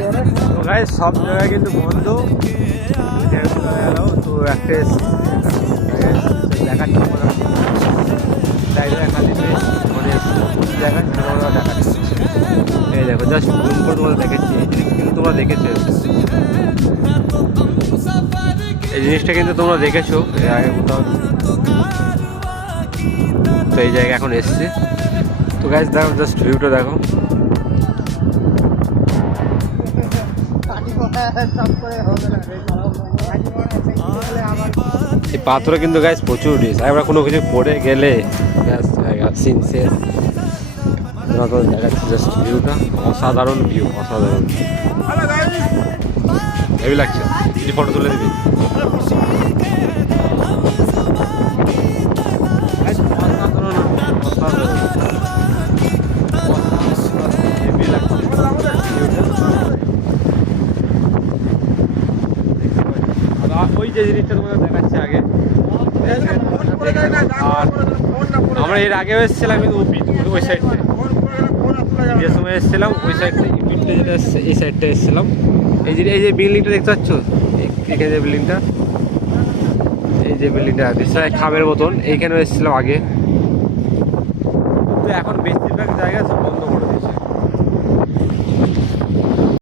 তো গাইস সব জায়গায় কিন্তু বন্ধ। তো একটা দেখার জায়গা খালি মানে জায়গা দেখাচ্ছে। এই দেখো জাস্ট জুম করে তোমরা দেখেছি, এই জিনিস কিন্তু তোমরা দেখেছো, এই জিনিসটা কিন্তু তোমরা দেখেছো এর আগে কোথাও। তো এই জায়গায় এখন এসছে। তো গাইস দেখো জাস্ট ভিউটা দেখো। এই পাথরে কিন্তু গাইস প্রচুর রিস্ক, আমরা কোনো কিছু পড়ে গেলে সিন শেষ। দেখাচ্ছি জাস্ট ভিউটা, অসাধারণ ভিউ, অসাধারণ হেভি লাগছে। কিছু ফটো তুলে দিবি। ওই যে জিনিসটা তোমাদের দেখাচ্ছে আগে, আর আমরা এর আগেও এসেছিলাম কিন্তু ওই সাইডে, যে সময় এসেছিলাম ওই সাইডটা, বিল্ডিংটা যেটা এসছে এই সাইডটা এসেছিলাম। এই যে বিল্ডিংটা দেখতে পাচ্ছ, এখানে যে বিল্ডিংটা, এই যে বিল্ডিংটা বিশাল খামের মতন, এইখানেও এসেছিলাম আগে। তো এখন বেশিরভাগ জায়গা সব বন্ধ করে